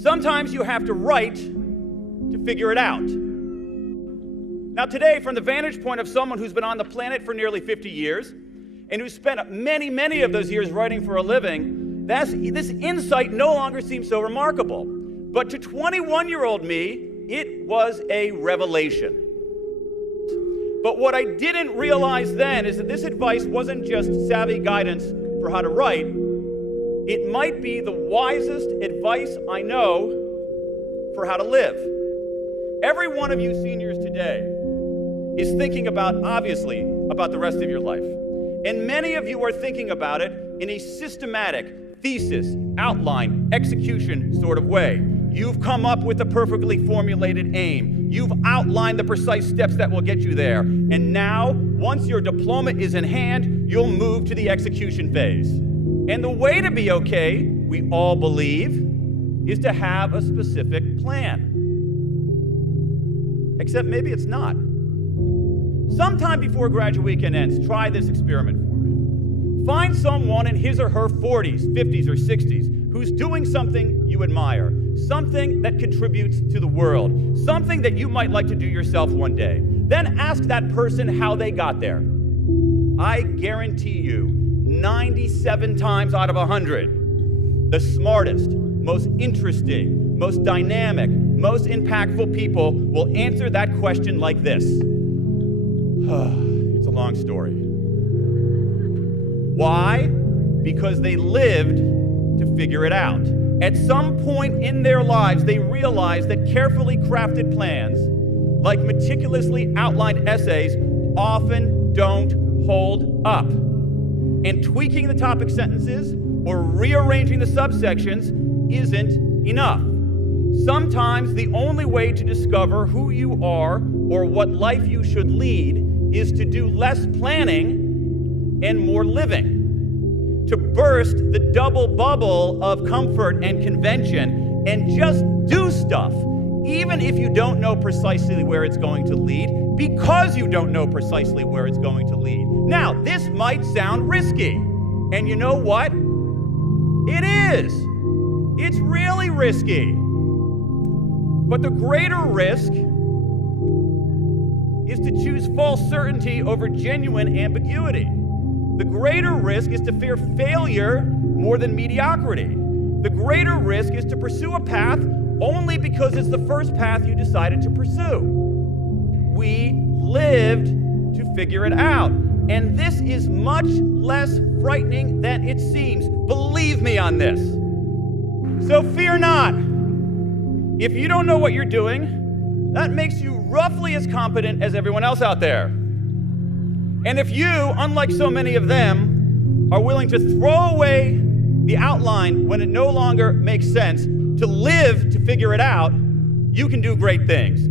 Sometimes you have to write to figure it out. Now today, from the vantage point of someone who's been on the planet for nearly 50 years, and who spent many of those years writing for a living, this insight no longer seems so remarkable. But to 21-year-old me, it was a revelation. But what I didn't realize then is that this advice wasn't just savvy guidance for how to write. It might be the wisest advice I know for how to live. Every one of you seniors today is thinking obviously, about the rest of your life. And many of you are thinking about it in a systematic, thesis, outline, execution sort of way. You've come up with a perfectly formulated aim. You've outlined the precise steps that will get you there. And now, once your diploma is in hand, you'll move to the execution phase. And the way to be okay, we all believe, is to have a specific plan. Except maybe it's not. Sometime before graduate weekend ends, try this experiment for me. Find someone in his or her 40s, 50s, or 60s who's doing something you admire, something that contributes to the world, something that you might like to do yourself one day. Then ask that person how they got there. I guarantee you, 97 times out of 100, the smartest, most interesting, most dynamic, most impactful people will answer that question like this. It's a long story. Why? Because they lived to figure it out. At some point in their lives, they realized that carefully crafted plans, like meticulously outlined essays, often don't hold up. And tweaking the topic sentences or rearranging the subsections isn't enough. Sometimes the only way to discover who you are or what life you should lead is to do less planning and more living. To burst the double bubble of comfort and convention and just do stuff, even if you don't know precisely where it's going to lead, because you don't know precisely where it's going to lead. Now, this might sound risky, and you know what? It is. It's really risky. But the greater risk is to choose false certainty over genuine ambiguity. The greater risk is to fear failure more than mediocrity. The greater risk is to pursue a path only because it's the first path you decided to pursue. We lived to figure it out. And this is much less frightening than it seems. Believe me on this. So fear not. If you don't know what you're doing, that makes you roughly as competent as everyone else out there. And if you, unlike so many of them, are willing to throw away the outline when it no longer makes sense, to live to figure it out, you can do great things.